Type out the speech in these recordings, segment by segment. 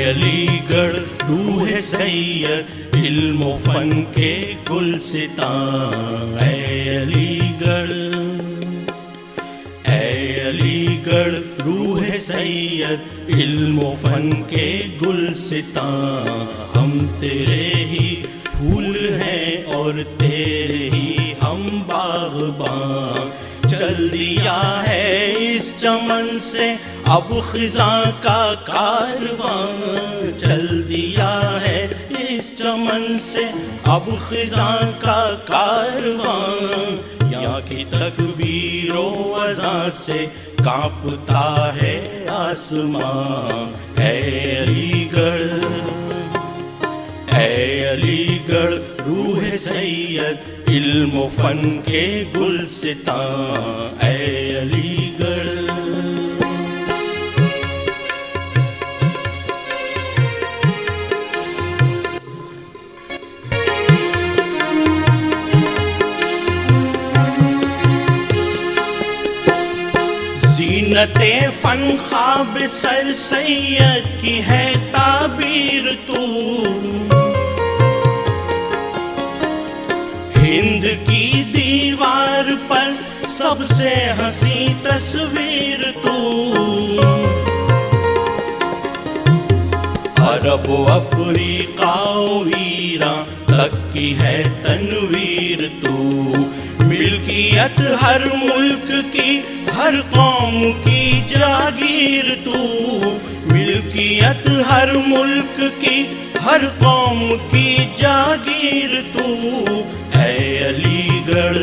अलीगढ़ रूह सैयद इल्म फन के गुलसितां, अलीगढ़ अलीगढ़ रूह सैयद इल्म फन के गुलसितां। हम तेरे ही फूल हैं और तेरे ही हम बाग़बां। चल दिया है इस चमन से अब खिज़ां का कारवां, चल दिया है इस चमन से अब खिज़ां का कारवां। यहाँ की तकबीरो अज़ां से कांपता है आसमां, अलीगढ़ अलीगढ़ रूह सैयद इल्म फन के गुलसितां, अलीगढ़। जीनते फन ख्वाब सर सैयद की है ताबीर तू, हिंद की दीवार पर सबसे हंसी तस्वीर तू। अरब अफ्रीका ईरान तक की है तनवीर तू। मिल्कियत हर मुल्क की हर कौम की जागीर तू। मिल्कियत हर मुल्क की हर कौम की जागीर तू, अलीगढ़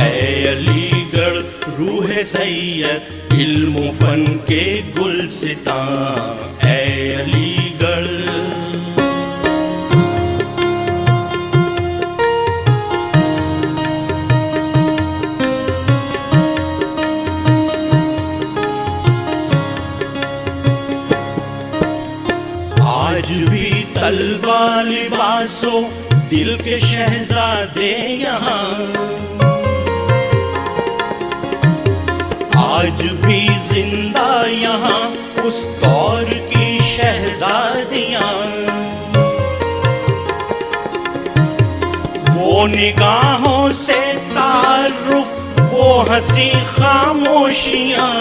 अलीगढ़ रूह सैयद इल्म फन के गुलसितां, अलीगढ़। आज भी तलबा लिबासो दिल के शहजादे यहाँ, आज भी जिंदा यहाँ उस दौर की शहजादियाँ। वो निगाहों से तारुफ, वो हंसी खामोशियाँ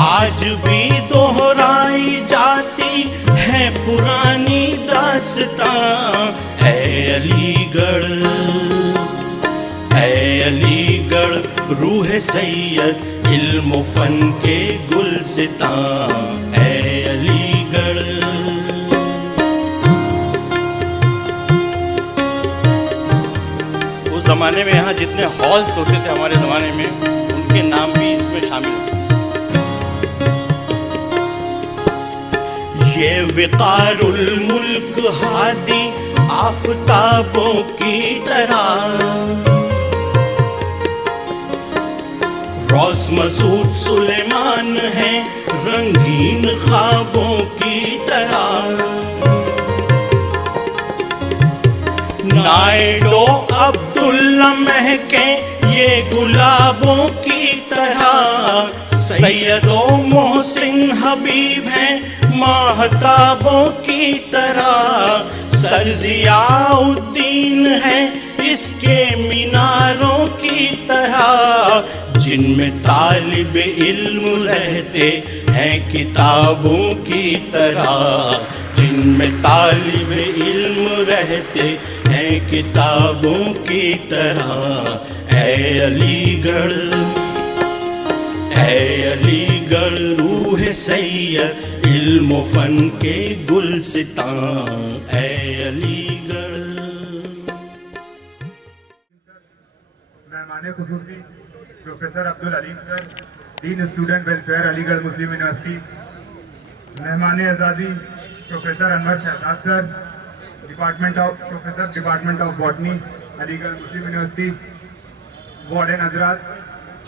आज भी दोहराई जाती है पुरानी दास्तां, अलीगढ़ अलीगढ़ रूह सैयद इल्म फन के गुलसितां, अलीगढ़। उस जमाने में यहाँ जितने हॉल्स होते थे हमारे जमाने में, उनके नाम भी इसमें शामिल हैं। ये विकारुल मुल्क हादी आफताबों की तरह, रौस मसूद सुलेमान है रंगीन ख्वाबों की तरह। नायडो अब्दुल्ला महके ये गुलाबों की तरह, सैयदो मोहसिन हबीब हैं महताबों की तरह। सर ज़ियाउद्दीन है इसके मीनारों की तरह, जिनमें तालिब इल्म रहते हैं किताबों की तरह, जिनमें तालिब इल्म रहते हैं किताबों की तरह, अलीगढ़ अलीगढ़ रूह सैयद इल्म फन के गुलसितां, अलीगढ़। मेहमान खुसूसी professor Abdul Aleem sir, dean student welfare Aligarh Muslim University. मेहमान आज़ादी professor Anwar Shahzad sir, department of botany Aligarh Muslim University. Warden हजरात,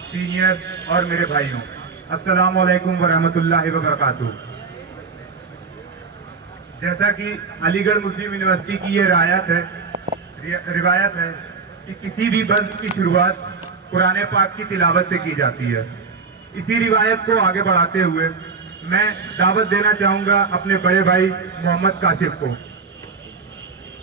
सीनियर और मेरे भाइयों, अस्सलाम वालेकुम वरहमतुल्लाहि वबरकातुहू। जैसा कि अलीगढ़ मुस्लिम यूनिवर्सिटी की ये रिवायत है कि किसी भी बज़्म की शुरुआत कुरान पाक की तिलावत से की जाती है। इसी रिवायत को आगे बढ़ाते हुए मैं दावत देना चाहूंगा अपने बड़े भाई मोहम्मद काशिफ को।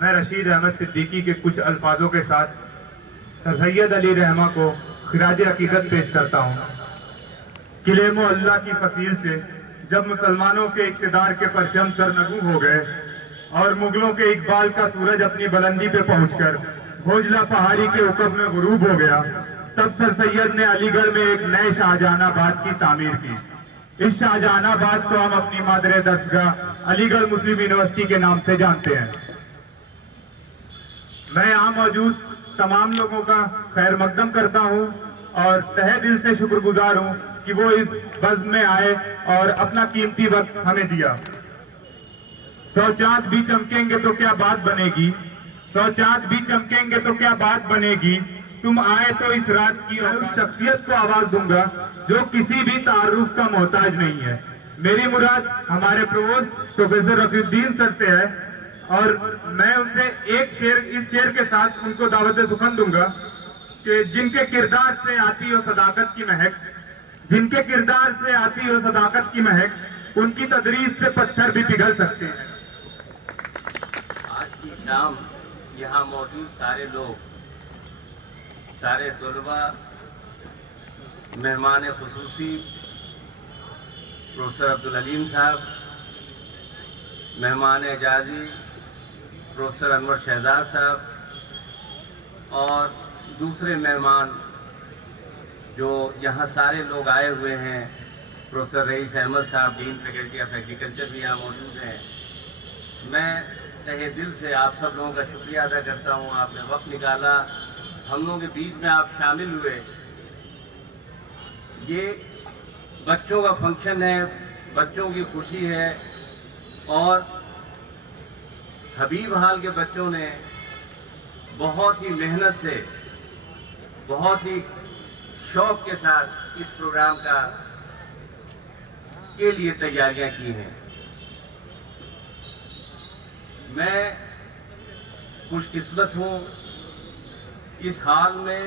मैं रशीद अहमद सिद्दीकी के कुछ अल्फाजों के साथ सर सैयद अली रहमा को खिराज अकीदत पेश करता हूँ। किले मोहल्ला की फसील से जब मुसलमानों के इक़्तिदार के परचम सरनगू हो गए और मुगलों के इकबाल का सूरज अपनी बुलंदी पे पहुंचकर भोजला पहाड़ी के उकब में गुरूब हो गया, तब सर सैयद ने अलीगढ़ में एक नए शाहजहानाबाद की तामीर की। इस शाहजहानाबाद को हम अपनी मादरे दस्तगाह अलीगढ़ मुस्लिम यूनिवर्सिटी के नाम से जानते हैं। मैं यहाँ मौजूद तमाम लोगों का खैर मकदम करता हूँ और तहे दिल से शुक्रगुजार हूँ कि वो इस बज़्म में आए और अपना कीमती वक्त हमें दिया। 100 चांद भी चमकेंगे तो क्या बात बनेगी, 100 चांद भी चमकेंगे तो क्या बात बनेगी, तुम आए तो इस रात की उस शख्सियत को आवाज दूंगा जो किसी भी तारुफ का मोहताज नहीं है। मेरी मुराद हमारे प्रोवोस्ट प्रोफेसर रफीउद्दीन सर से है और मैं उनसे एक शेर, इस शेर के साथ उनको दावत सुखन दूंगा कि जिनके किरदार से आती हो सदाकत की महक, जिनके किरदार से आती हो सदाकत की महक, उनकी तदरीस से पत्थर भी पिघल सकते हैं। आज की शाम यहाँ मौजूद सारे लोग, सारे तलबा, मेहमान खुसूसी प्रोफेसर अब्दुल अलीम साहब, मेहमान एजाजी प्रोफेसर अनवर शहजाद साहब और दूसरे मेहमान जो यहाँ सारे लोग आए हुए हैं, प्रोफेसर रईस अहमद साहब डीन फैकल्टी ऑफ एग्रीकल्चर भी यहाँ मौजूद हैं। मैं तहे दिल से आप सब लोगों का शुक्रिया अदा करता हूँ, आपने वक्त निकाला, हम लोगों के बीच में आप शामिल हुए। ये बच्चों का फंक्शन है, बच्चों की खुशी है और हबीब हाल के बच्चों ने बहुत ही मेहनत से, बहुत ही शौक के साथ इस प्रोग्राम के लिए तैयारियां की हैं। मैं खुशकिस्मत हूँ, इस हाल में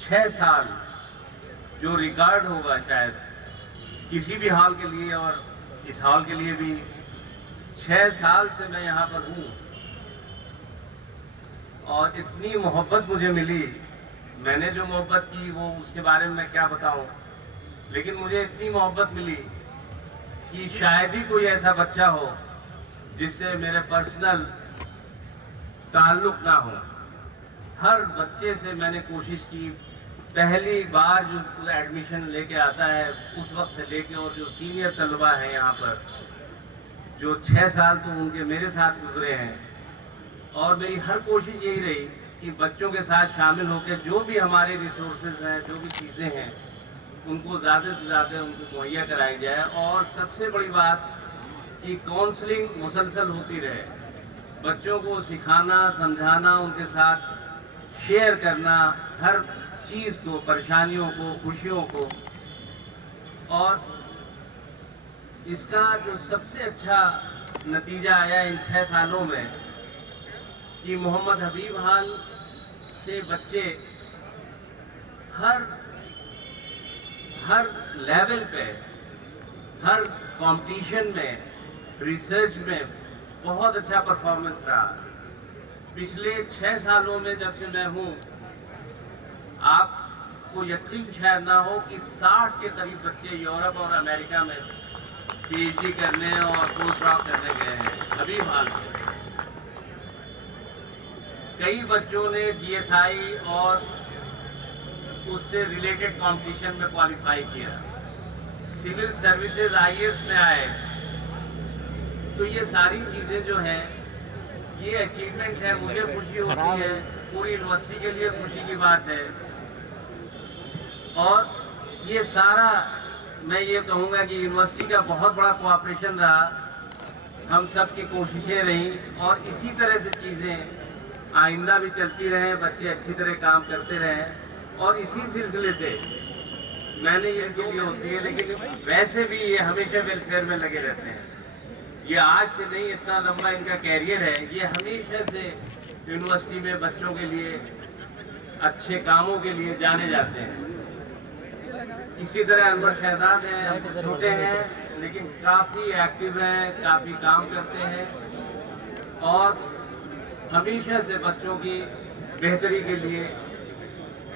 6 साल जो रिकॉर्ड होगा शायद किसी भी हाल के लिए और इस हाल के लिए भी, 6 साल से मैं यहाँ पर हूँ और इतनी मोहब्बत मुझे मिली। मैंने जो मोहब्बत की वो उसके बारे में मैं क्या बताऊँ, लेकिन मुझे इतनी मोहब्बत मिली कि शायद ही कोई ऐसा बच्चा हो जिससे मेरे पर्सनल ताल्लुक़ ना हो। हर बच्चे से मैंने कोशिश की, पहली बार जो एडमिशन लेके आता है उस वक्त से लेके और जो सीनियर तलबा हैं यहाँ पर, जो 6 साल तो उनके मेरे साथ गुजरे हैं, और मेरी हर कोशिश यही रही कि बच्चों के साथ शामिल होकर जो भी हमारे रिसोर्सेज हैं, जो भी चीज़ें हैं, उनको ज़्यादा से ज़्यादा उनको मुहैया कराई जाए। और सबसे बड़ी बात कि काउंसलिंग मुसलसल होती रहे, बच्चों को सिखाना, समझाना, उनके साथ शेयर करना, हर चीज़ को, परेशानियों को, खुशियों को, और इसका जो सबसे अच्छा नतीजा आया इन 6 सालों में कि मोहम्मद हबीब हाल से बच्चे हर लेवल पे, हर कंपटीशन में, रिसर्च में बहुत अच्छा परफॉर्मेंस रहा। पिछले 6 सालों में जब से मैं हूँ, आपको यकीन शायद ना हो कि 60 के करीब बच्चे यूरोप और अमेरिका में पीएचडी करने और पोस्ट डॉक करने गए हैं हबीब हाल से। कई बच्चों ने जीएसआई और उससे रिलेटेड कंपटीशन में क्वालिफाई किया, सिविल सर्विसेज आईएएस में आए। तो ये सारी चीज़ें जो हैं, ये अचीवमेंट है, मुझे खुशी होती है, पूरी यूनिवर्सिटी के लिए खुशी की बात है। और ये सारा मैं ये कहूँगा कि यूनिवर्सिटी का बहुत बड़ा कोऑपरेशन रहा, हम सब की कोशिशें रहीं और इसी तरह से चीज़ें आइंदा भी चलती रहें, बच्चे अच्छी तरह काम करते रहें। और इसी सिलसिले से मैंने ये इनके लिए होती है, लेकिन वैसे भी ये हमेशा वेलफेयर में लगे रहते हैं। ये आज से नहीं, इतना लंबा इनका कैरियर है, ये हमेशा से यूनिवर्सिटी में बच्चों के लिए अच्छे कामों के लिए जाने जाते हैं। इसी तरह अनवर शहजाद हैं, छोटे हैं लेकिन काफ़ी एक्टिव हैं, काफ़ी काम करते हैं और हमेशा से बच्चों की बेहतरी के लिए,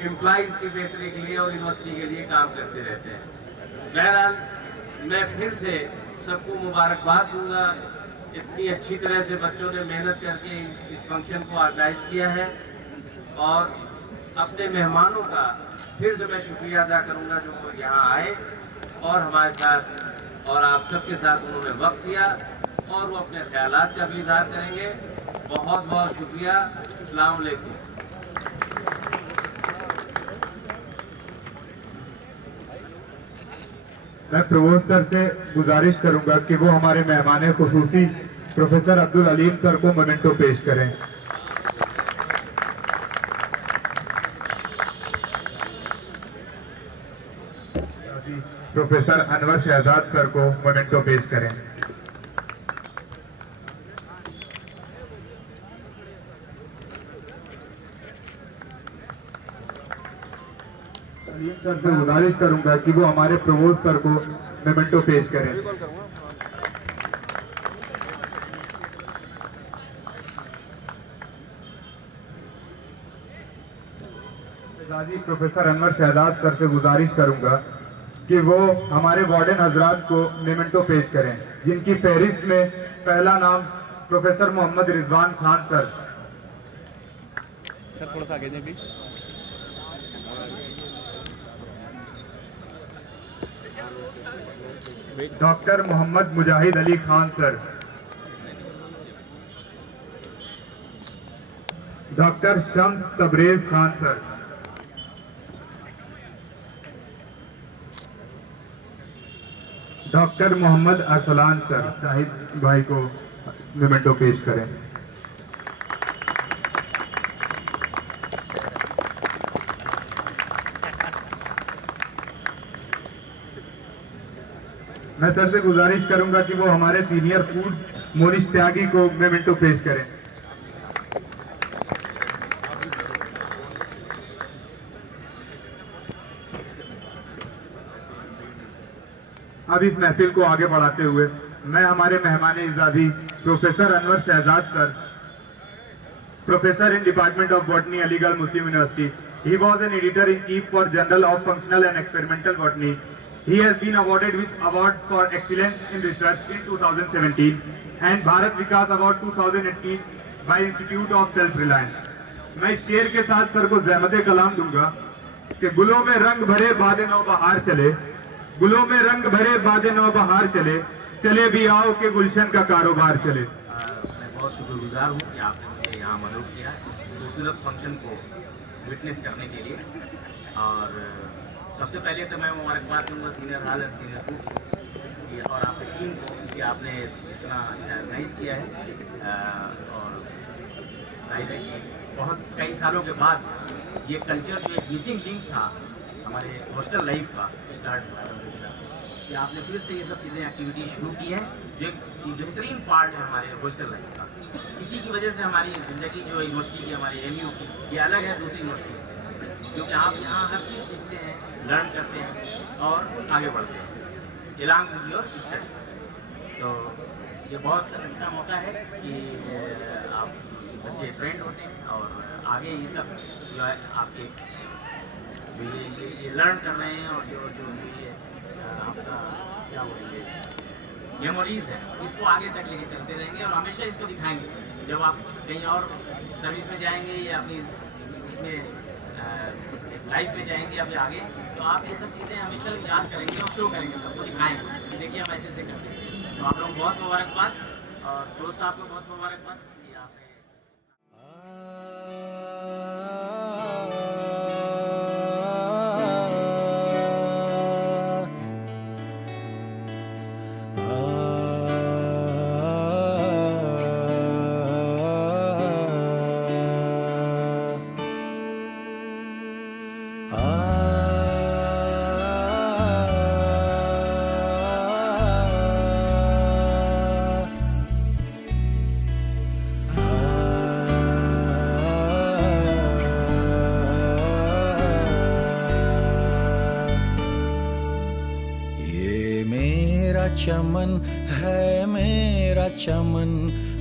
एम्प्लॉइज़ की बेहतरी के लिए और यूनिवर्सिटी के लिए काम करते रहते हैं। बहरहाल मैं फिर से सबको मुबारकबाद दूंगा, इतनी अच्छी तरह से बच्चों ने मेहनत करके इस फंक्शन को ऑर्गेनाइज किया है। और अपने मेहमानों का फिर से मैं शुक्रिया अदा करूंगा जो यहाँ आए और हमारे साथ और आप सबके साथ उन्होंने वक्त दिया और वो अपने ख्यालात का भी इजहार करेंगे। बहुत बहुत शुक्रिया। अस्सलाम वालेकुम। मैं प्रवोस्ट सर से गुजारिश करूंगा कि वो हमारे मेहमान खुसूसी प्रोफेसर अब्दुल अलीम सर को मोमेंटो पेश करें। प्रोफेसर अनवर शहजाद सर को मोमेंटो पेश करें। अलीम सर से गुजारिश करूंगा कि वो हमारे प्रवोस्ट सर को मोमेंटो पेश करें। प्रोफेसर अनवर शहजाद सर से गुजारिश करूंगा कि वो हमारे वार्डन हजरात को मेमेंटो पेश करें, जिनकी फहरिस्त में पहला नाम प्रोफेसर मोहम्मद रिजवान खान सर। थोड़ा सा आगे जाइए please. Doctor Mohammad Mujahid Ali Khan sir. Doctor Shams Tabrez Khan sir. Doctor Mohammad Arsalan sir. Shahid भाई को मोमेंटो पेश करें। मैं सर से गुजारिश करूंगा कि वो हमारे सीनियर फूड मोनिश त्यागी को मोमेंटो पेश करें। अब इस महफिल को आगे बढ़ाते हुए मैं हमारे मेहमान इजाज़ी professor Anwar Shahzad sir, professor in department of botany, Aligarh Muslim University. He was an editor-in-chief for Journal of Functional and Experimental Botany. He has been awarded with Award for Excellence in Research in 2017 and Bharat Vikas Award 2018 by Institute of Self-Reliance. मैं इस शेर के साथ sir को ज़हमत कलाम दूंगा कि गुलों में रंग भरे बादे नौ बहार चले, गुलों में रंग भरे बादे नौ बहार चले, चले भी आओ के गुलशन का कारोबार चले. मैं बहुत शुक्रगुजार हूँ कि आपने मुझे यहाँ मदद किया इस खूबसूरत फंक्शन को विटनेस करने के लिए. और सबसे पहले तो मैं मुबारकबाद दूँगा सीनियर हाल और सीनियर को और आपकी टीम को कि आपने इतना अच्छा ऑर्गेनाइज किया है. और जाहिर है कि बहुत कई सालों के बाद ये कल्चर जो एक मिसिंग लिंक था हमारे हॉस्टल लाइफ का स्टार्ट हुआ. कि आपने फिर से ये सब चीज़ें एक्टिविटी शुरू की है, जो एक बेहतरीन पार्ट है हमारे हॉस्टल लाइफ का। इसी की वजह से हमारी ज़िंदगी जो यूनिवर्सिटी की, हमारी एमयू की, ये अलग है दूसरी यूनिवर्सिटी से, क्योंकि आप यहाँ हर चीज़ सीखते हैं, लर्न करते हैं और आगे बढ़ते हैं अलॉन्ग विद योर स्टडीज़। तो ये बहुत अच्छा मौका है कि आप बच्चे ट्रेंड होते हैं और आगे ये सब जो है आपके जो ये लर्न कर रहे हैं और जो ये आपका क्या बोलेंगे मेमोरीज़ है, इसको आगे तक लेके चलते रहेंगे और हमेशा इसको दिखाएंगे। जब आप कहीं और सर्विस में जाएंगे या अपनी उसमें लाइफ में जाएंगे या फिर आगे, तो आप ये सब चीज़ें हमेशा याद करेंगे और शो करेंगे, सबको दिखाएंगे कि देखिए हम ऐसे ऐसे करते हैं। तो आप लोग बहुत मुबारकबाद और दोस्त साहब को बहुत मुबारकबाद कि आपने चमन है मेरा चमन,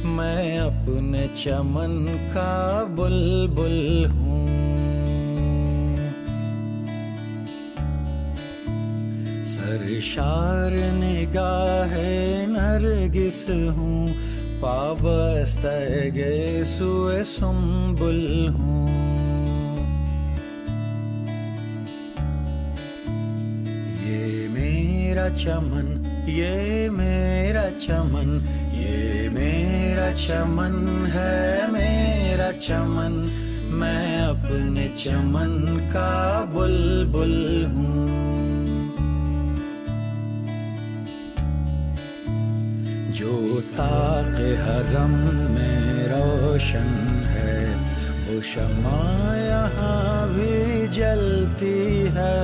मैं अपने चमन का बुलबुल हूँ। सरशार निगाहे नरगिस हूँ, पाबस्तगे सुए सुम्बुल हूँ। ये मेरा चमन, ये मेरा चमन, ये मेरा चमन है मेरा चमन, मैं अपने चमन का बुलबुल हूँ। जो ताक़ हरम में रोशन है, वो शमा यहाँ भी जलती है।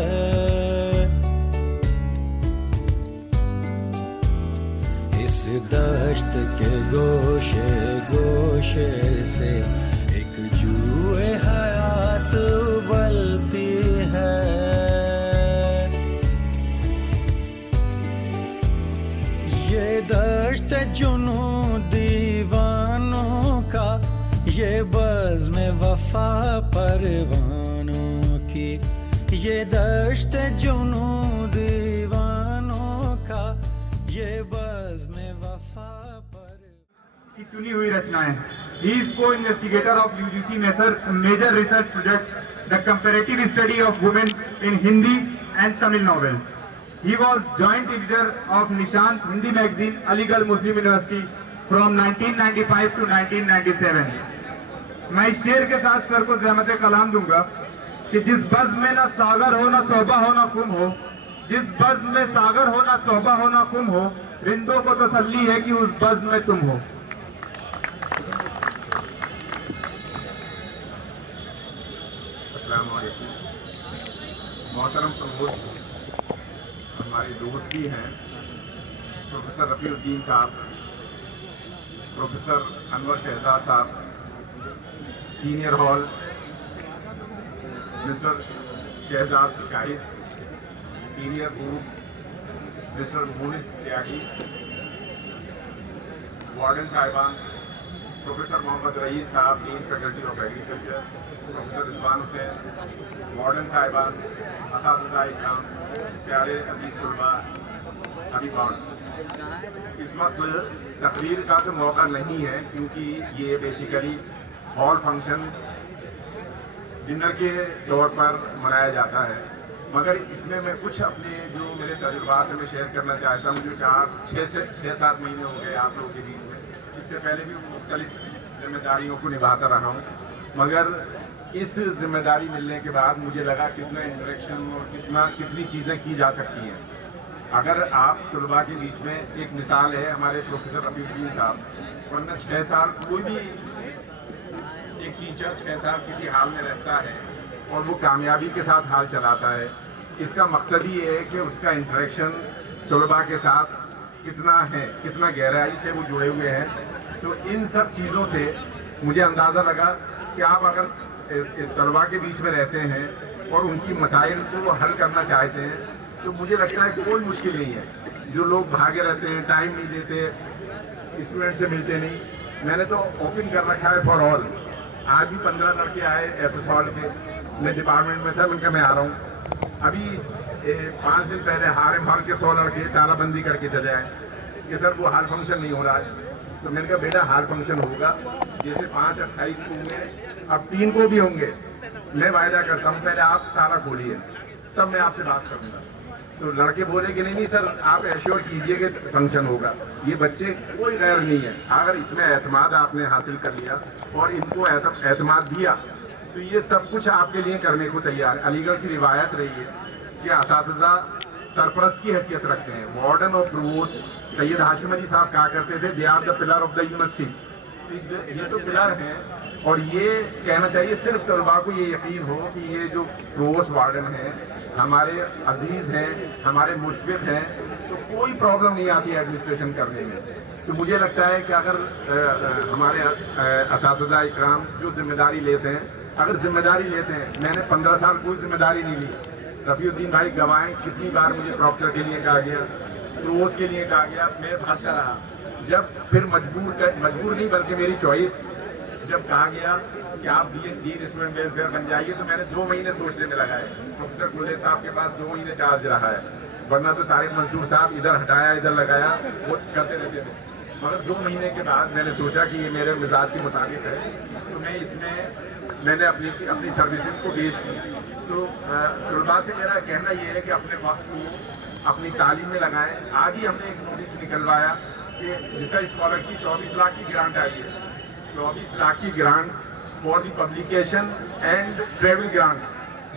दश्त के गोशे गोशे से एक जुए हयात उबलती है। ये दश्त जुनू दीवानों का, ये बज़्म वफा परवानों की। ये दश्त जुनू दीवानों का, ये बज़्म वफा पर की चुनी हुई रचनाएं। He is co-investigator of UGC major research project, the comparative study of women in Hindi and Tamil novels. He was joint editor of Nishant Hindi magazine, Aligarh Muslim University from 1995 to 1997. मैं इस शेर के साथ sir को ज़हमत कलाम दूंगा कि जिस बज़्म में ना सागर हो ना सोबा हो ना खुम हो, जिस बज़्म में सागर हो ना सोबा हो ना खुम हो, रिंदों को तसल्ली है कि उस बज़्म में तुम हो। अस्सलाम वालेकुम। मोहतरम प्रमोस्ट हमारे दोस्त भी हैं, प्रोफेसर रफ़ीउद्दीन साहब, प्रोफेसर अनवर शहजाद साहब, senior hall mister Shahzad Shahid, senior booth mister Monis Tyagi, warden साहिबान, प्रोफेसर मोहम्मद रईस साहब, dean faculty of agriculture, professor Rizwan Hussain, warden साहिबान, असातिज़ा इकराम, प्यारे अजीज़ तलबा, हबीबान। इस वक्त तकरीर का तो मौका नहीं है क्योंकि ये बेसिकली हॉल फंक्शन डिनर के तौर पर मनाया जाता है, मगर इसमें मैं कुछ अपने जो मेरे तजुर्बात हैं मैं शेयर करना चाहता हूँ, जो कि 6-7 महीने हो गए आप लोगों के बीच में। इससे पहले भी मुख्तलिफ जिम्मेदारियों को निभाता रहा हूँ, मगर इस जिम्मेदारी मिलने के बाद मुझे लगा कितना इंटरेक्शन और कितनी चीज़ें की जा सकती हैं। अगर आप तलबा के बीच में एक मिसाल है हमारे प्रोफेसर रफ़ीउद्दीन साहब, वरना 6 साल कोई भी एक टीचर 6 साल किसी हाल में रहता है और वो कामयाबी के साथ हाल चलाता है। इसका मकसद ही है कि उसका इंटरेक्शन तलबा के साथ कितना गहराई से वो जुड़े हुए हैं। तो इन सब चीज़ों से मुझे अंदाज़ा लगा कि आप अगर तलबा के बीच में रहते हैं और उनकी मसाइल को हल करना चाहते हैं तो मुझे लगता है कोई मुश्किल नहीं है। जो लोग भागे रहते हैं, टाइम नहीं देते, स्टूडेंट से मिलते नहीं, मैंने तो ओपन कर रखा है फॉर ऑल। आज भी 15 लड़के आए SS हॉल के, मैं डिपार्टमेंट में था, मैंने कहा मैं आ रहा हूँ। अभी 5 दिन पहले हारेम हॉल के 100 लड़के तालाबंदी करके चले आए कि सर वो हाल फंक्शन नहीं हो रहा है। तो मैंने कहा बेटा हाल फंक्शन होगा, जैसे 5-28 को होंगे, अब 3 को भी होंगे। मैं वायदा करता हूँ पहले आप ताला खोलिए तब मैं आपसे बात करूँगा। तो लड़के बोले कि नहीं सर आप एश्योर कीजिए कि फंक्शन होगा। ये बच्चे कोई गैर नहीं है। अगर इतना एतमाद आपने हासिल कर लिया और इनको एतमाद दिया तो ये सब कुछ आपके लिए करने को तैयार है। अलीगढ़ की रिवायत रही है कि असातिज़ा सरपरस्त की हैसियत रखते हैं। वार्डन और प्रोवोस्ट सैयद हाशिम अली साहब कहा करते थे they are the pillar of the university. ये तो पिलर हैं और ये कहना चाहिए सिर्फ तलबा को ये यकीन हो कि ये जो प्रोवोस्ट वार्डन हैं हमारे अजीज़ हैं, हमारे मुशफ़िक़ हैं, तो कोई प्रॉब्लम नहीं आती एडमिनिस्ट्रेशन करने में। तो मुझे लगता है कि अगर हमारे असातिज़ा इकराम जो जिम्मेदारी लेते हैं, अगर जिम्मेदारी लेते हैं, मैंने 15 साल कोई जिम्मेदारी नहीं ली। रफ़ीउद्दीन भाई गवाएं, कितनी बार मुझे प्रॉक्टर के लिए कहा गया, प्रोवोस्ट के लिए कहा गया, मैं भागता रहा। जब फिर मजबूर नहीं बल्कि मेरी चॉइस, जब कहा गया कि आप डीन स्टूडेंट वेलफेयर बन जाइए तो मैंने 2 महीने सोचने में लगाए। प्रोफेसर कुले साहब के पास 2 महीने चार्ज रहा है, वरना तो तारिक मंसूर साहब इधर हटाया इधर लगाया वो करते रहते थे। मगर 2 महीने के बाद मैंने सोचा कि ये मेरे मिजाज के मुताबिक है, तो मैंने अपनी सर्विसेज को पेश की। तो तलबा से मेरा कहना ये है कि अपने वक्त को अपनी तालीम में लगाएं। आज ही हमने एक नोटिस निकलवाया कि रिसर्च स्कॉलर की 24 लाख की ग्रांट आई है। 24 लाख की grant for the publication and travel grant,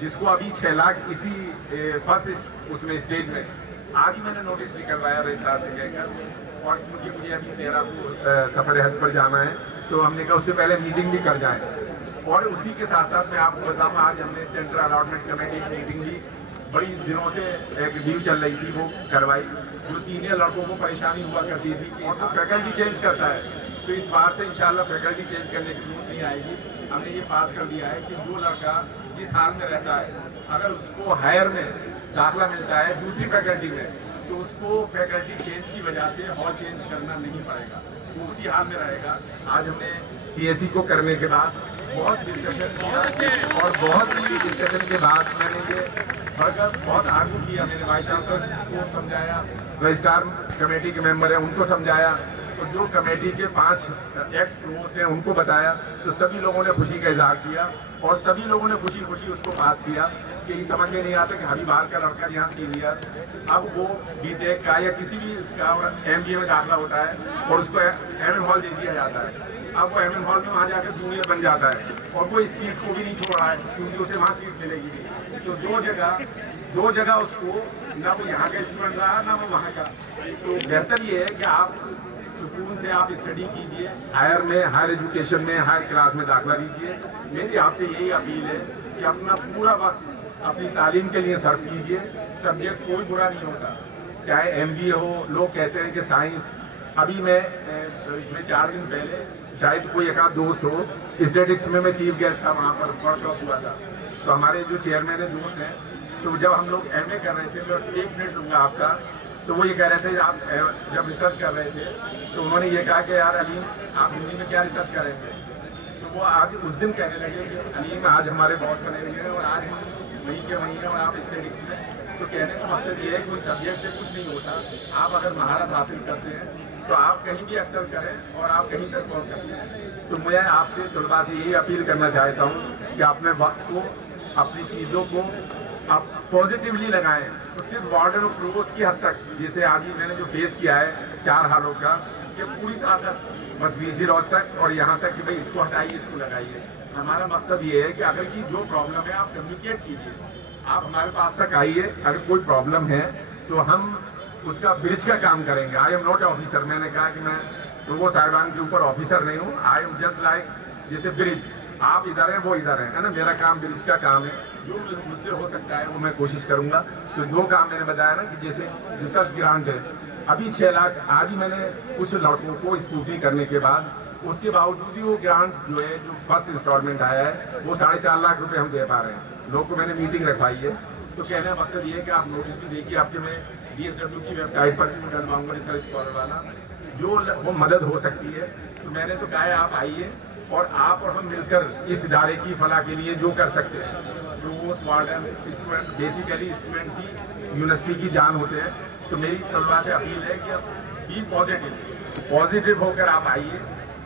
जिसको अभी 6 लाख इसी फर्स्ट उसमें स्टेज में आज ही मैंने नोटिस निकलवाया रजिस्ट्रार से कहकर। और क्योंकि मुझे अभी 13 को सफर हज पर जाना है तो हमने कहा उससे पहले मीटिंग भी कर जाएं। और उसी के साथ साथ मैं आपको बताऊँ आज हमने सेंट्रल अलॉटमेंट कमेटी की मीटिंग भी बड़ी दिनों से एक ड्यू चल रही थी वो करवाई। जो सीनियर लड़कों को परेशानी हुआ करती थी कि इसको फैकल्टी चेंज करता है, तो इस बार से इंशाल्लाह फैकल्टी चेंज करने की जरूरत नहीं आएगी। हमने ये पास कर दिया है कि जो लड़का जिस हाल में रहता है अगर उसको हायर में दाखिला मिलता है दूसरी फैकल्टी में तो उसको फैकल्टी चेंज की वजह से हॉल चेंज करना नहीं पड़ेगा, वो उसी हाल में रहेगा। आज हमने CSE को करने के बाद बहुत डिस्कशन किया और बहुत ही डिस्कशन के बाद मैंने ये बहुत आगू किया। मैंने वाइस चांसलर को समझाया, रजिस्ट्रार कमेटी के मेंबर हैं उनको समझाया, और जो कमेटी के 5 एक्स प्रोवोस्ट हैं उनको बताया। तो सभी लोगों ने खुशी का इजहार किया और सभी लोगों ने खुशी खुशी उसको पास किया कि ये समझ में नहीं आता कि हबीब बाहर का लड़का यहाँ सीनियर अब वो BTech का या किसी भी उसका MBA में दाखिला होता है और उसको MM हॉल दे दिया जाता है। अब वो MM हॉल में वहाँ जाकर जूनियर बन जाता है और वो इस सीट को भी नहीं छोड़ रहा है क्योंकि उसे वहाँ सीट मिलेगी नहीं। तो दो जगह उसको ना वो यहाँ का स्टूडेंट रहा ना वो वहाँ का। तो बेहतर ये है कि आप सुकून से आप स्टडी कीजिए, हायर एजुकेशन में हायर क्लास में दाखिला लीजिए। मेरी आपसे यही अपील है कि अपना पूरा वक्त अपनी तालीम के लिए सर्व कीजिए। सब्जेक्ट कोई बुरा नहीं होता, चाहे MBA हो। लोग कहते हैं कि साइंस, अभी मैं इसमें 4 दिन पहले शायद कोई एक आध दोस्त हो, स्टेटिक्स में मैं चीफ गेस्ट था, वहाँ पर वर्कशॉप हुआ था। तो हमारे जो चेयरमैन है दोस्त हैं, तो जब हम लोग MA कर रहे थे, बस 1 मिनट लूँगा आपका, तो वो ये कह रहे थे आप जब रिसर्च कर रहे थे तो उन्होंने ये कहा कि यार अलीम आप हिंदी में क्या रिसर्च कर रहे थे। तो वो आज उस दिन कहने लगे कि अलीम आज हमारे बॉस बने हुए हैं और आज हम वहीं के वहीं हैं और आप स्टेटिक्स में। तो कहने का मकसद ये है कि उस सब्जेक्ट से कुछ नहीं होता, आप अगर महारत हासिल करते हैं तो आप कहीं भी एक्सेल करें और आप कहीं तक पहुँच सकते हैं। तो मैं आपसे तलबा से यही अपील करना चाहता हूँ कि अपने वक्त को, अपनी चीज़ों को आप पॉजिटिवली लगाएं। तो सिर्फ वार्डन और प्रोवोस्ट की हद तक, जैसे आज ही मैंने जो फेस किया है 4 हालों का, कि पूरी ताकत बस VC रोज तक और यहाँ तक कि भाई इसको हटाइए इसको लगाइए। हमारा मकसद ये है कि अगर की जो प्रॉब्लम है आप कम्युनिकेट कीजिए, आप हमारे पास तक आइए। अगर कोई प्रॉब्लम है तो हम उसका ब्रिज का काम करेंगे। आई एम नॉट ऑफिसर, मैंने कहा कि मैं प्रोवोस्ट साहिबान के ऊपर ऑफिसर नहीं हूँ। आई एम जस्ट लाइक जैसे ब्रिज, आप इधर हैं वो इधर हैं, है ना। मेरा काम ब्रिज का काम है। जो मुझसे हो सकता है वो मैं कोशिश करूंगा। तो 2 काम मैंने बताया ना कि जैसे रिसर्च ग्रांट है, अभी 6 लाख आज ही मैंने कुछ लड़कों को स्कूटी करने के बाद, उसके बावजूद भी वो ग्रांट जो है, जो फर्स्ट इंस्टॉलमेंट आया है वो 4.5 लाख रुपए हम दे पा रहे हैं। लोगों को मैंने मीटिंग रखवाई है। तो कहने का मकसद ये है कि आप नोटिस भी देखिए, आपके मैं DSW की वेबसाइट पर भी डलवाऊंगा रिसर्च स्कॉलर वाला, जो वो मदद हो सकती है। तो मैंने तो कहा है आप आइए और आप और हम मिलकर इस इदारे की फलाह के लिए जो कर सकते हैं। Provost, warden, student, basically student की यूनिवर्सिटी की जान होते हैं। तो मेरी तलवा से अपील है कि अब बी पॉजिटिव होकर आप आइए,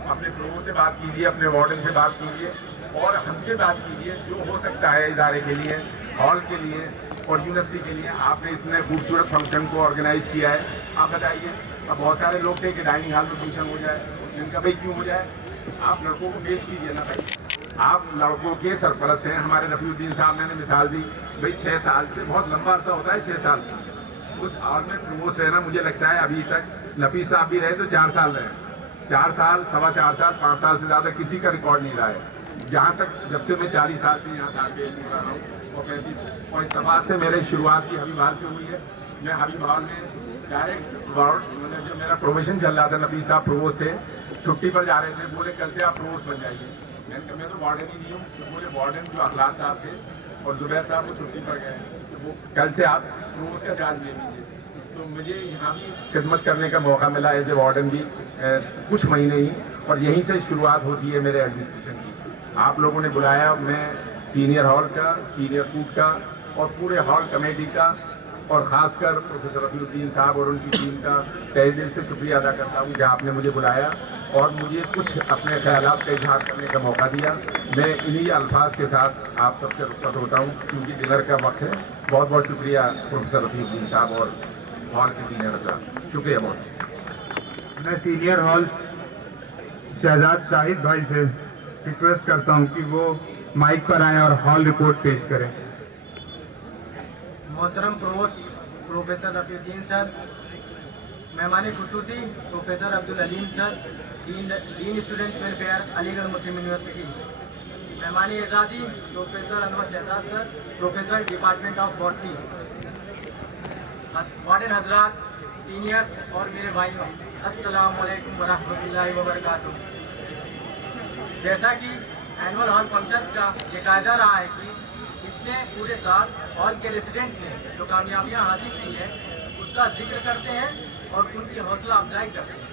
अपने प्रोवोस्ट से बात कीजिए, अपने वार्डन से बात कीजिए और हमसे बात कीजिए, जो हो सकता है इदारे के लिए, हॉल के लिए और यूनिवर्सिटी के लिए। आपने इतने खूबसूरत फंक्शन को ऑर्गेनाइज किया है, आप बताइए। अब बहुत सारे लोग थे कि डाइनिंग हॉल में फंक्शन हो जाए, जिनका भाई क्यों हो जाए, आप लड़कों को फेस कीजिए ना भाई। आप लड़कों के सरपरस्त हैं। हमारे रफीउद्दीन साहब ने मिसाल दी, भाई 6 साल से बहुत लंबा अर्सा होता है, 6 साल उस हॉल में प्रोवोस्ट रहना। मुझे लगता है अभी तक नफीस साहब भी रहे तो 4 साल रहे, 4 साल, 4.25 साल, 5 साल से ज़्यादा किसी का रिकॉर्ड नहीं रहा है। जहाँ तक जब से मैं 40 साल से यहाँ तालबे इल्म कर रहा हूँ और 35 और इत्तेफाक से मेरे शुरुआत भी हबीब हॉल से हुई है। मैं हबीब हॉल में डायरेक्ट वार्ड, जो मेरा प्रोमोशन चल रहा था, नफीस साहब प्रोवोस्ट थे, छुट्टी पर जा रहे थे, बोले कल से आप प्रोवोस्ट बन जाइए। मैंने कहा मैं तो वार्डन ही नहीं हूँ। तो बोले वार्डन जो अखलाक साहब थे और जुबैर साहब वो छुट्टी पर गए, तो वो कल से आप प्रोवोस्ट का चार्ज ले लीजिए। तो मुझे यहाँ भी खिदमत करने का मौका मिला एज ए वार्डन भी कुछ महीने ही, और यहीं से शुरुआत होती है मेरे एडमिनिस्ट्रेशन की। आप लोगों ने बुलाया, मैं सीनियर हॉल का, सीनियर फूड का और पूरे हॉल कमेटी का और ख़ासकर प्रोफेसर रफीउद्दीन साहब और उनकी टीम का तहे दिल से शुक्रिया अदा करता हूँ कि आपने मुझे बुलाया और मुझे कुछ अपने ख्यालात का इजहार करने का मौका दिया। मैं इन्हीं अल्फाज के साथ आप सबसे रुखसत होता हूँ क्योंकि डिनर का वक्त है। बहुत बहुत शुक्रिया प्रोफेसर रफीउद्दीन साहब और हॉल के सीनियर साहब, शुक्रिया बहुत। मैं सीनियर हॉल शहजाद शाहिद भाई से रिक्वेस्ट करता हूं कि वो माइक पर आएं और हॉल रिपोर्ट पेश करें। मोहतरम प्रोवोस्ट प्रोफेसर रफीउद्दीन सर, मेहमान खुसूसी professor Abdul Aleem sir, dean students welfare Aligarh Muslim University, मेहमान एजाजी professor Anwar Shahzad sir, professor department of botany, warden हजरात, सीनियर्स और मेरे भाइयों, अस्सलाम वालेकुम वरहमतुल्लाहि वबरकातुहू। जैसा कि एनुअल हॉल फंक्शंस का ये कायदा रहा है कि इसमें पूरे साल हॉल के रेसिडेंट्स ने जो कामयाबियां हासिल की है उसका जिक्र करते हैं और उनकी हौसला अफजाई करते हैं।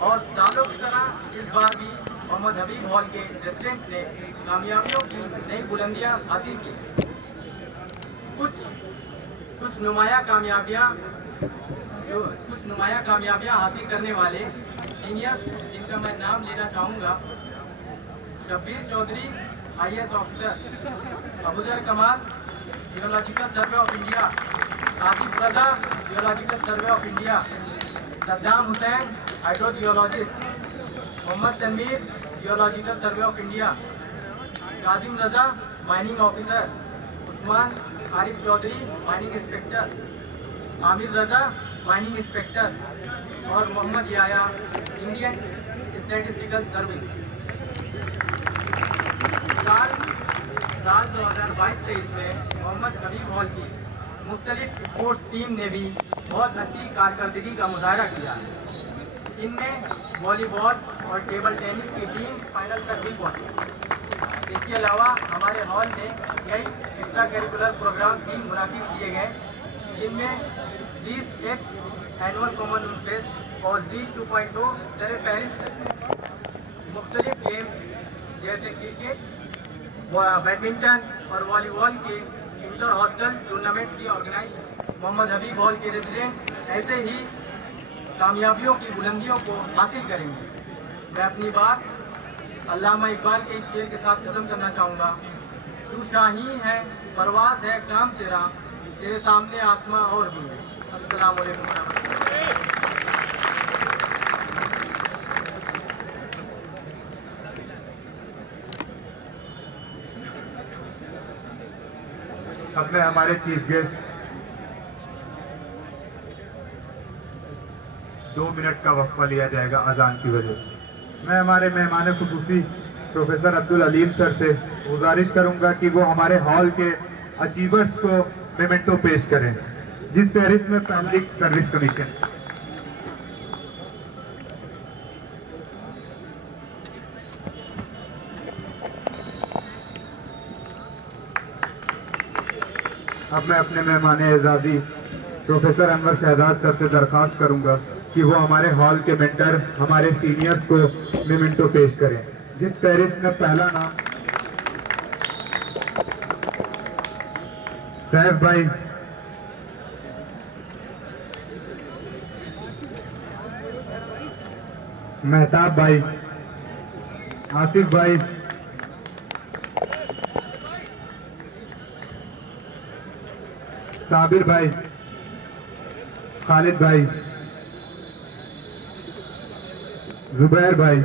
और सालों की तरह इस बार भी मोहम्मद हबीब हॉल के रेसिडेंट्स ने कामयाबियों की नई बुलंदियां हासिल की हैं। कुछ नुमाया कामयाबियां हासिल करने वाले सीनियर, जिनका मैं नाम लेना चाहूँगा, Shabbir Chaudhary IAS officer, Abuzar Kamal geological survey of India, Asif Raza geological survey of India, Saddam Hussain hydrogeologist, Mohammad Tanveer geological survey of India, Kazim Raza mining officer, Usman Arif Chaudhary mining inspector, Aamir Raza mining inspector और Mohammad Yahya Indian statistical service. साल 2022-23 में मोहम्मद हबीब हॉल की मुख्तलिफ स्पोर्ट्स टीम ने भी बहुत अच्छी कारकर्दगी का मुजाहरा किया। इनमें वॉलीबॉल और टेबल टेनिस की टीम फाइनल तक भी पहुंची। इसके अलावा हमारे हॉल में कई एक्स्ट्रा करिकुलर प्रोग्राम भी मुनाकिद किए गए, जिनमें ZEEX एनुअल कॉमनवेल्थ फेस्ट और ZEE 2.0 सरे पेरिस मुख्तलिफ गेम्स जैसे क्रिकेट, बैडमिंटन और वॉलीबॉल के इंटर हॉस्टल टूर्नामेंट्स की ऑर्गेनाइज। मोहम्मद हबीब हॉल के रेजिडेंट्स ऐसे ही कामयाबियों की बुलंदियों को हासिल करेंगे। मैं अपनी बात अल्लामा इकबाल के इस शेर के साथ खत्म करना चाहूँगा। तू शाहीन है, परवाज है काम तेरा, तेरे सामने आसमां और भी है। अस्सलाम वालेकुम रहमतुल्लाह। अब मैं हमारे चीफ गेस्ट 2 मिनट का वक्फा लिया जाएगा अजान की वजह से। मैं हमारे मेहमान खुसूसी प्रोफेसर अब्दुल अलीम सर से गुजारिश करूंगा कि वो हमारे हॉल के अचीवर्स को मेमेंटो पेश करें, जिस फहरिस्त में पब्लिक सर्विस कमीशन। अब मैं अपने मेहमान एजाजी प्रोफेसर अनवर शहजाद सर से दरख्वास्त करूंगा कि वो हमारे हॉल के मेंटर, हमारे सीनियर्स को मेमेंटो पेश करें, जिस फहरिस्त में पहला नाम सैफ भाई, मेहताब भाई, आसिफ भाई, साबिर भाई, खालिद भाई, जुबैर भाई,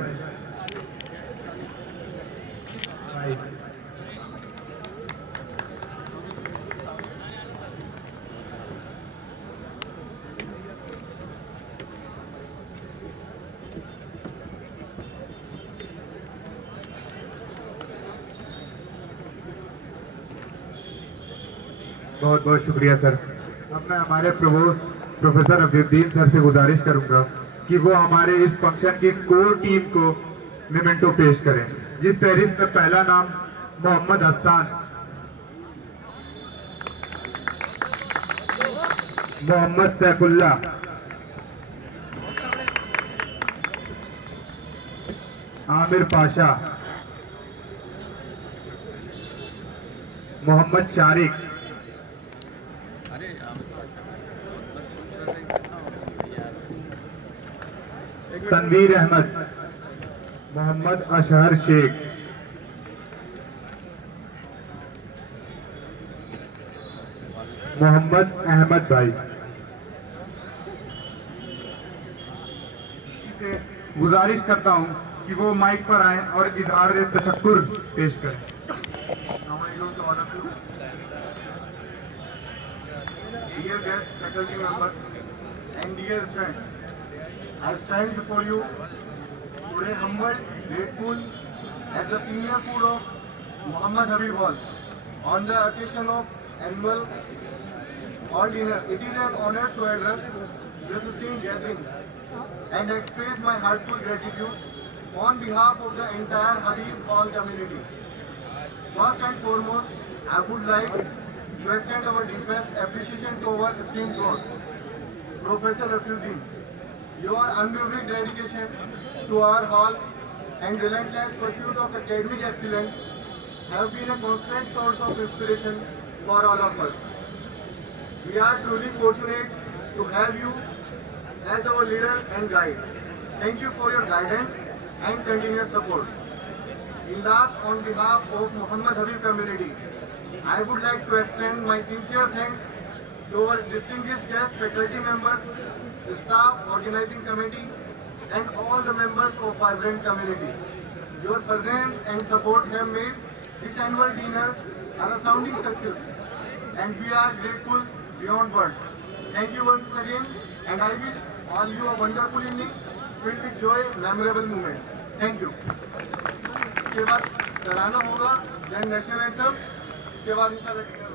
बहुत बहुत शुक्रिया सर। अब मैं हमारे प्रोवोस्ट प्रोफेसर अफीउद्दीन सर से गुजारिश करूंगा कि वो हमारे इस फंक्शन की कोर टीम को मेमेंटो पेश करें, जिस फहरिस्त में पहला नाम मोहम्मद हसन, मोहम्मद सैफुल्ला, आमिर पाशा, मोहम्मद शारिक, तनवीर अहमद, मोहम्मद अशहर शेख, मोहम्मद अहमद भाई। गुजारिश करता हूं कि वो माइक पर आए और इजहार तशक्कुर पेश करें। Dear guests, faculty members, and dear friends, I stand before you today humbled, grateful as the senior food of Muhammad Habib Hall on the occasion of annual hall dinner. It is an honor to address this esteemed gathering and express my heartfelt gratitude on behalf of the entire Habib Hall community. First and foremost, I would like to extend our deepest appreciation to our esteemed host, Professor Afiuddin. Your unwavering dedication to our hall and relentless pursuit of academic excellence have been a constant source of inspiration for all of us. We are truly fortunate to have you as our leader and guide. Thank you for your guidance and continuous support. In last, on behalf of Muhammad Habib community, I would like to extend my sincere thanks to our distinguished guests, faculty members, the staff, organizing committee, and all the members of vibrant community. Your presence and support have made this annual dinner a resounding success, and we are grateful beyond words. Thank you once again, and I wish all you a wonderful evening filled with joy, memorable moments. Thank you. इसके बाद कराना होगा then national anthem, इसके बाद इंशाल्लाह dinner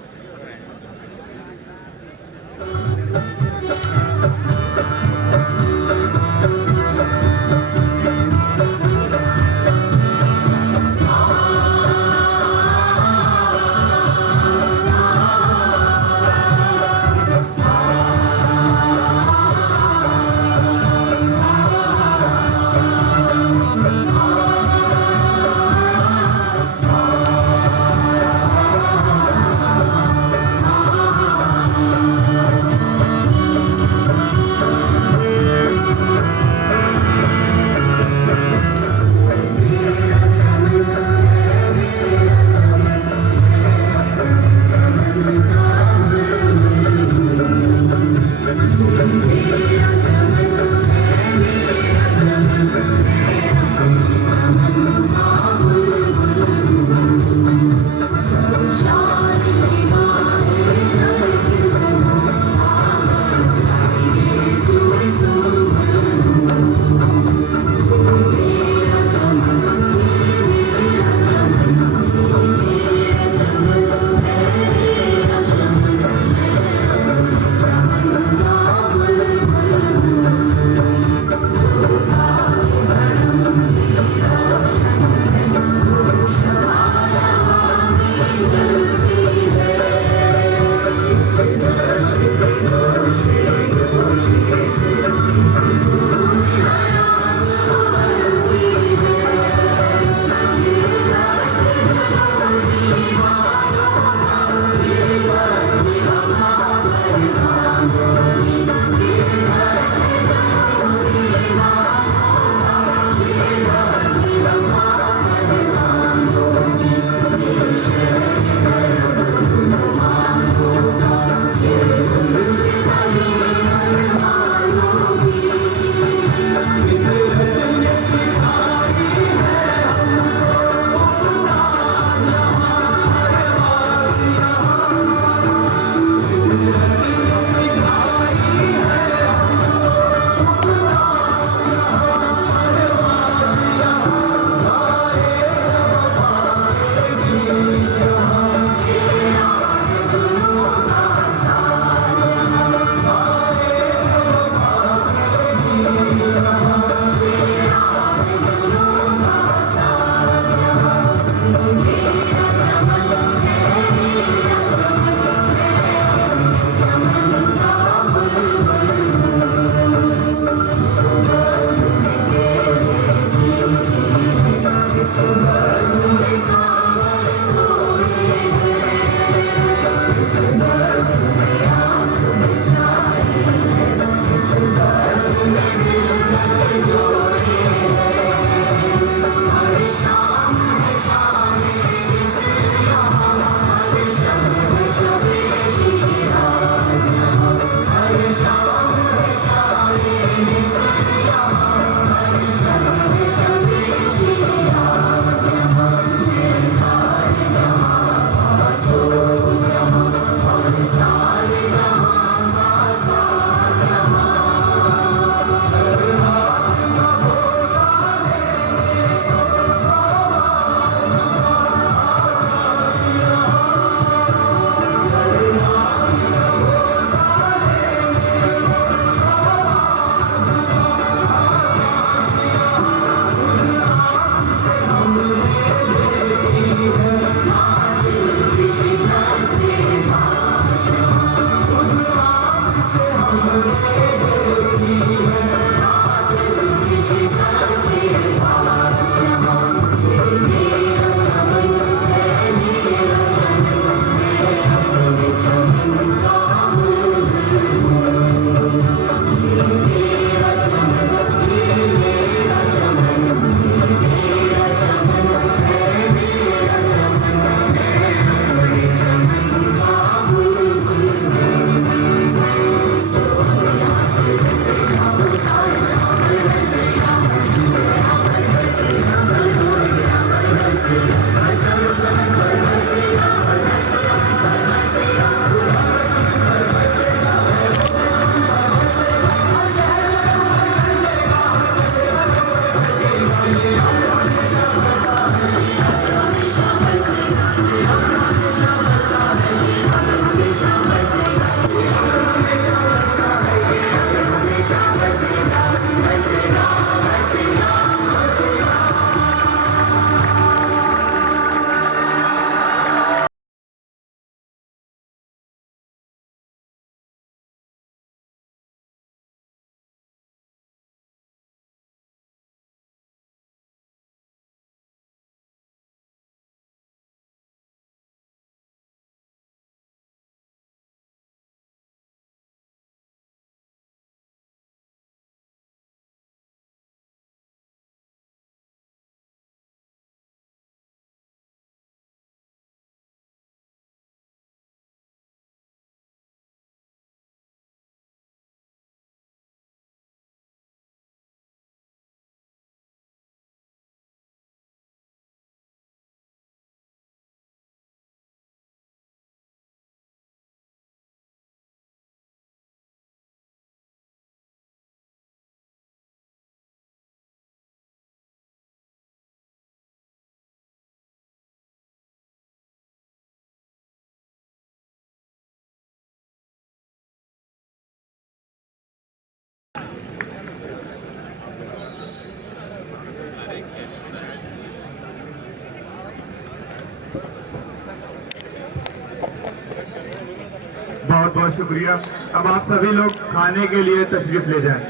बहुत बहुत शुक्रिया। अब आप सभी लोग खाने के लिए तशरीफ ले जाएं।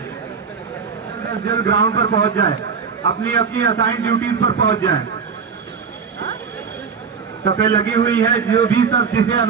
जल्द ग्राउंड पर पहुंच जाएं, अपनी अपनी असाइन ड्यूटीज पर पहुंच जाएं। सफे लगी हुई है, जो भी सब जिसे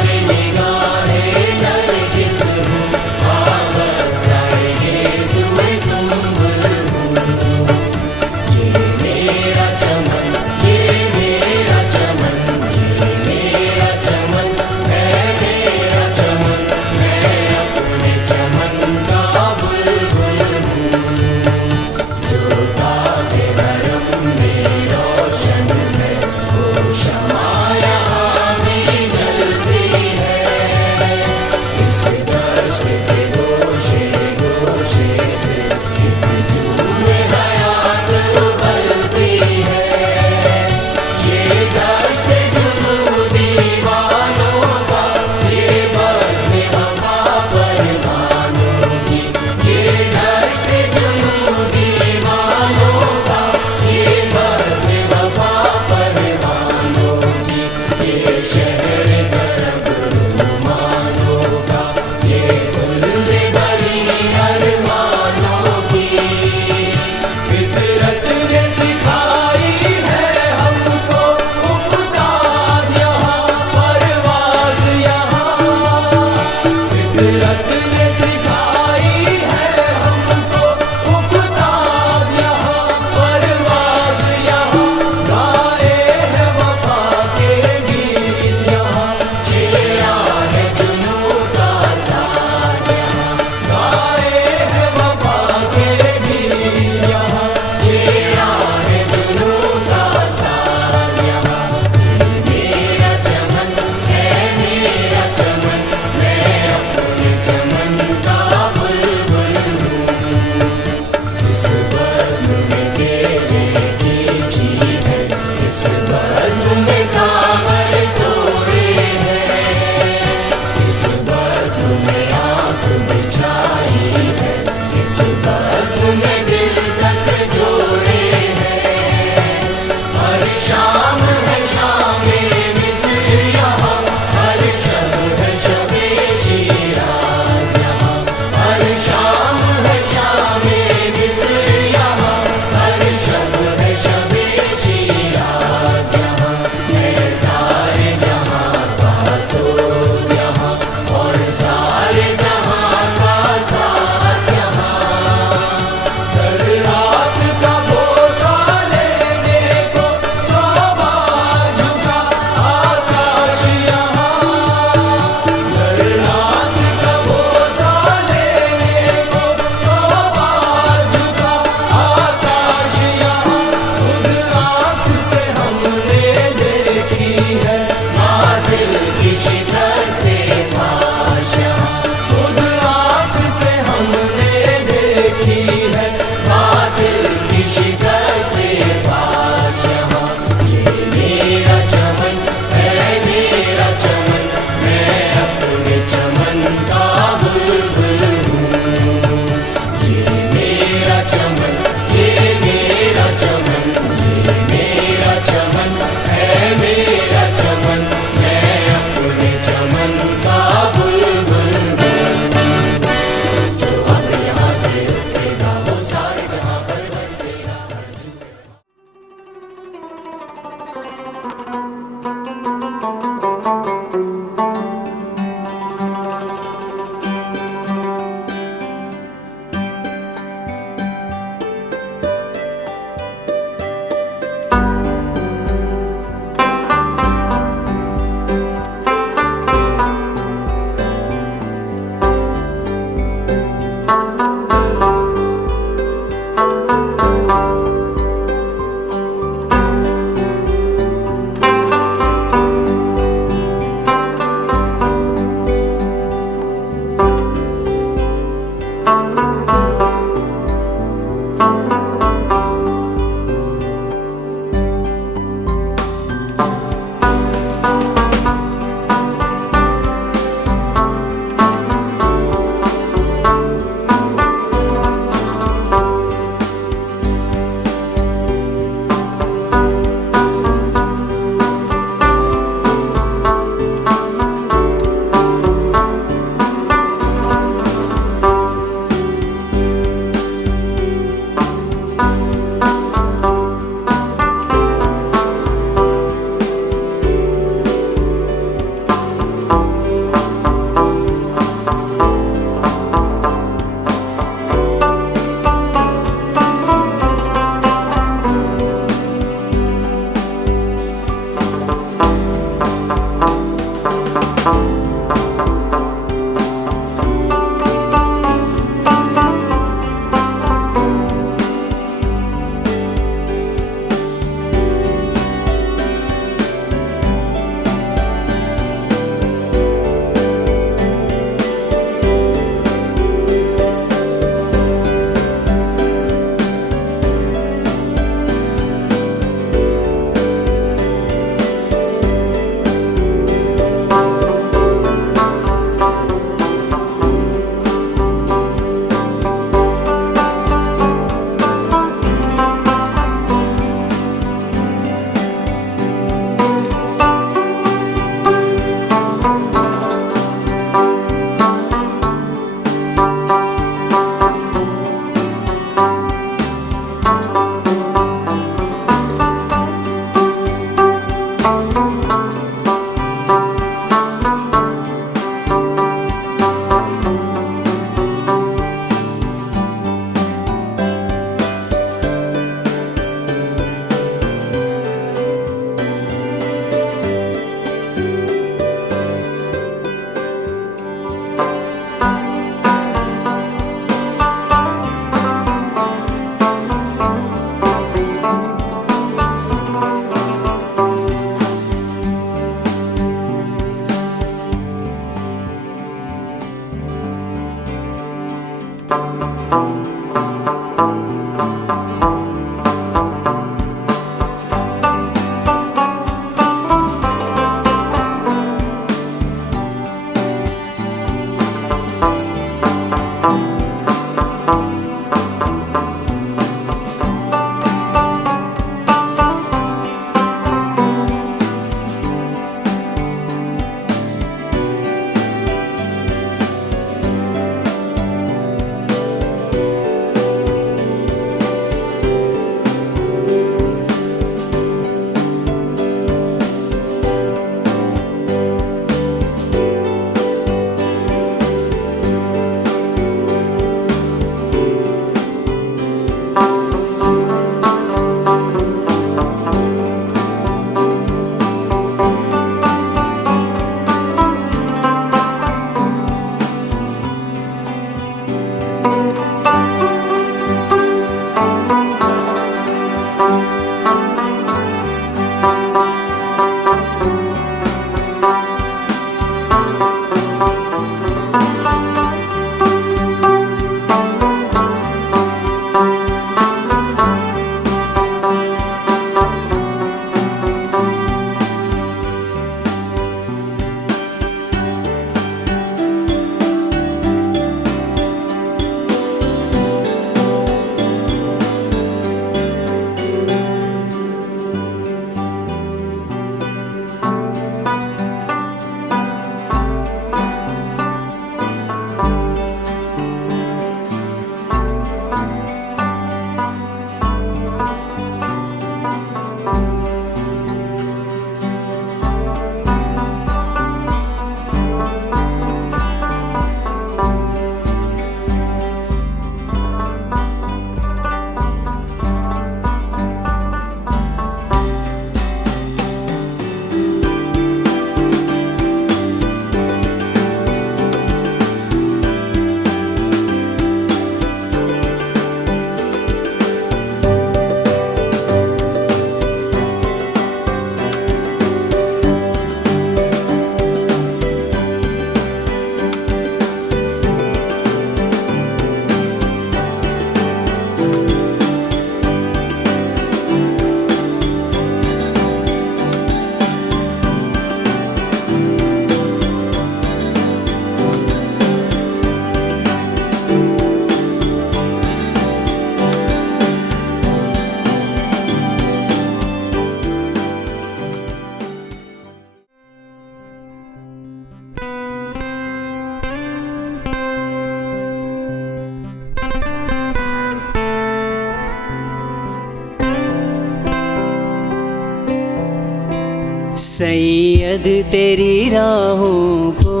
सैयद तेरी राहों को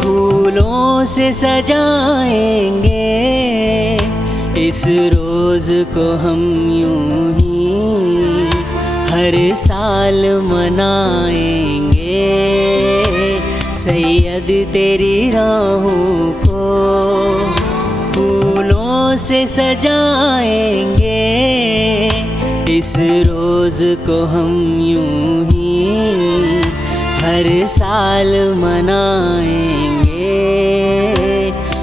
फूलों से सजाएंगे, इस रोज़ को हम यूं ही हर साल मनाएंगे। सैयद तेरी राहों को फूलों से सजाएंगे, इस रोज़ को हम यूं ही हर साल मनाएंगे।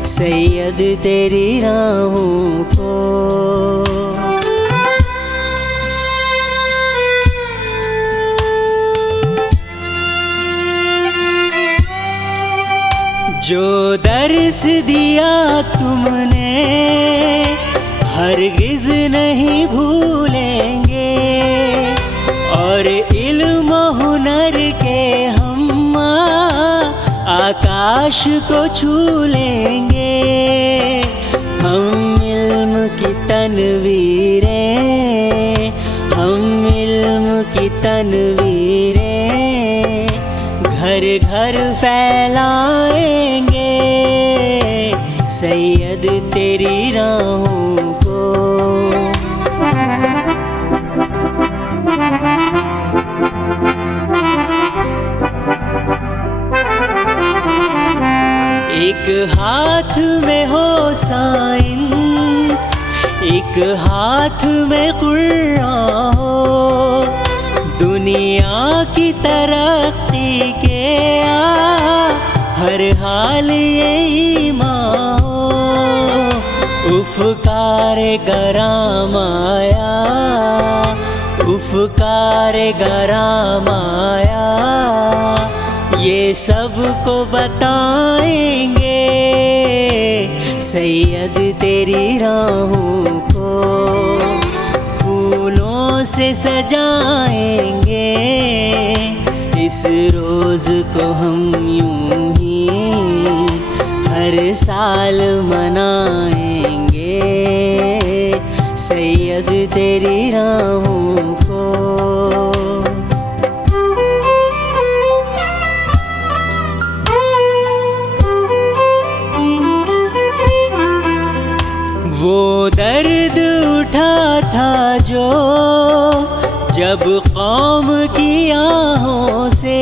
सैयद तेरी राहों को। जो दर्स दिया तुमने हरगिज़ नहीं भूलेंगे, और इल्म हुनर के हम आकाश को छू लेंगे। हम इल्म की तनवीरें, हम इल्म की तनवीरें घर घर फैलाएंगे। सैयद तेरी राहों को। एक हाथ में हो साइंस, एक हाथ में कुरान हो, दुनिया की तरक्की के हर हाल ये ईमान हो। उफ़कार गराम आया, उफ़कार गराम आया, ये सबको बताएंगे। सैयद तेरी राहों को फूलों से सजाएंगे, इस रोज़ को हम यूं ही हर साल मनाएंगे। सैयद तेरी राहों को। वो दर्द उठा था जो जब कौम की आहों से